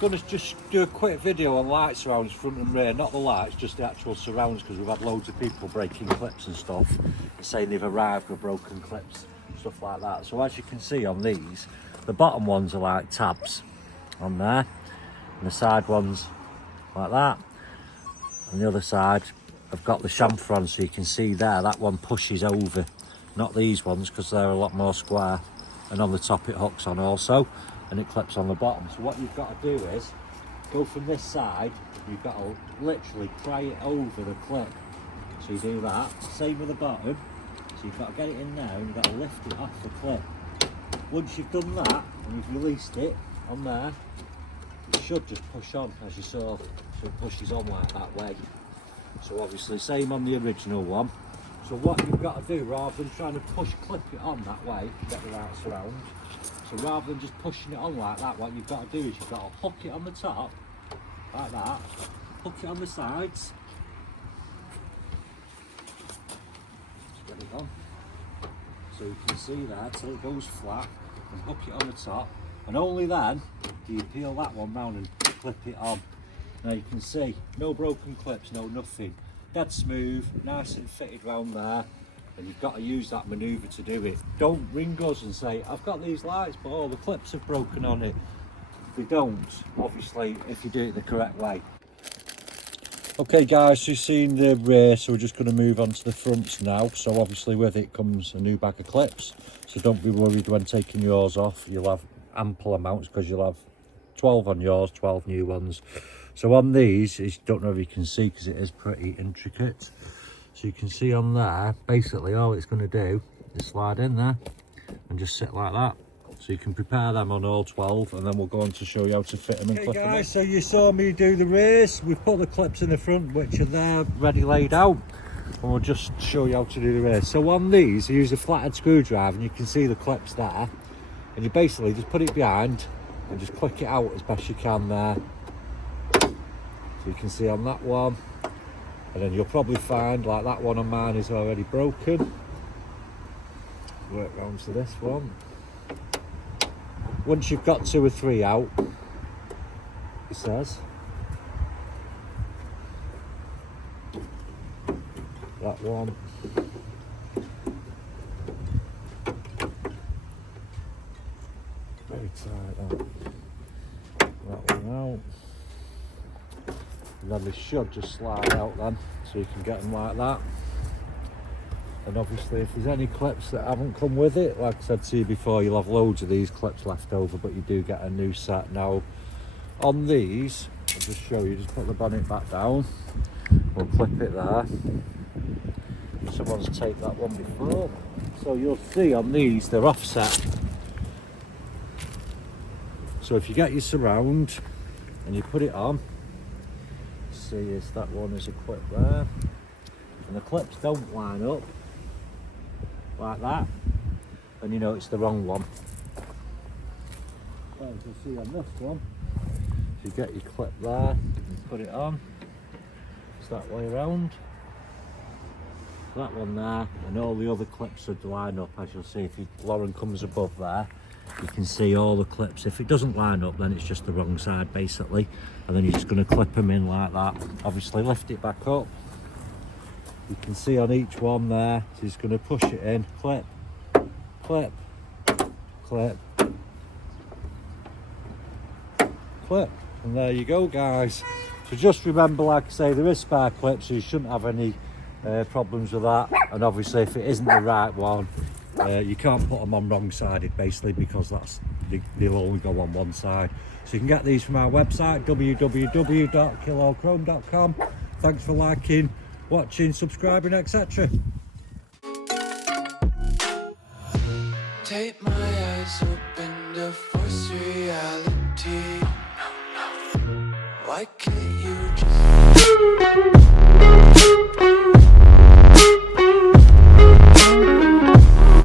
going to just do a quick video on light surrounds front and rear, not the lights, just the actual surrounds, because we've had loads of people breaking clips and stuff, and saying they've arrived with broken clips, stuff like that. So as you can see on these, the bottom ones are like tabs on there, and the side ones like that, and the other side I've got the chamfer on, so you can see there that one pushes over, not these ones because they're a lot more square, and on the top it hooks on also, and it clips on the bottom. So what you've got to do is go from this side, you've got to literally pry it over the clip, so you do that, same with the bottom, so you've got to get it in there and you've got to lift it off the clip. Once you've done that and you've released it on there, it should just push on as you saw, so it pushes on like that way. So obviously same on the original one. So what you've got to do, rather than trying to clip it on that way to get the right surround, so rather than just pushing it on like that, what you've got to do is you've got to hook it on the top like that, hook it on the sides, just get it on, so you can see that till it goes flat, and hook it on the top, and only then do you peel that one round and clip it on. Now you can see no broken clips, no nothing, dead smooth, nice and fitted round there, and you've got to use that manoeuvre to do it. Don't ring us and say I've got these lights but all the clips have broken on it. They don't, obviously, if you do it the correct way. Okay guys, so you've seen the rear, so we're just going to move on to the fronts now. So obviously with it comes a new bag of clips, so don't be worried when taking yours off, you'll have ample amounts because you'll have 12 on yours, 12 new ones. So on these, I don't know if you can see because it is pretty intricate. So you can see on there, basically all it's going to do is slide in there and just sit like that. So you can prepare them on all 12 and then we'll go on to show you how to fit them and clip them. Okay guys, so you saw me do the rears. We've put the clips in the front which are there ready laid out. And we'll just show you how to do the rears. So on these, you use a flathead screwdriver and you can see the clips there. And you basically just put it behind and just click it out as best you can there. So you can see on that one, and then you'll probably find like that one on mine is already broken. Work round to this one. Once you've got 2 or 3 out, it says, that one, very tight, that one out. And then they should just slide out then, so you can get them like that. And obviously if there's any clips that haven't come with it, like I said to you before, you'll have loads of these clips left over, but you do get a new set. Now on these, I'll just show you, just put the bonnet back down, we'll clip it there. Someone's taped that one before. So you'll see on these, they're offset. So if you get your surround and you put it on, see is that one is a clip there, and the clips don't line up like that, and you know it's the wrong one. Well, as you see on this one, if you get your clip there and put it on, it's that way around, that one there, and all the other clips would line up. As you'll see, if Lauren comes above there, you can see all the clips. If it doesn't line up, then it's just the wrong side basically, and then you're just going to clip them in like that. Obviously lift it back up, you can see on each one there, so just going to push it in, clip, clip, clip, clip, and there you go guys. So just remember, like I say, there is spare clips, so you shouldn't have any problems with that. And obviously if it isn't the right one, you can't put them on wrong sided basically, because they'll only go on one side. So you can get these from our website, www.KillAllChrome.com. Thanks for liking, watching, subscribing, etc. Take my eyes open to force reality. Why can't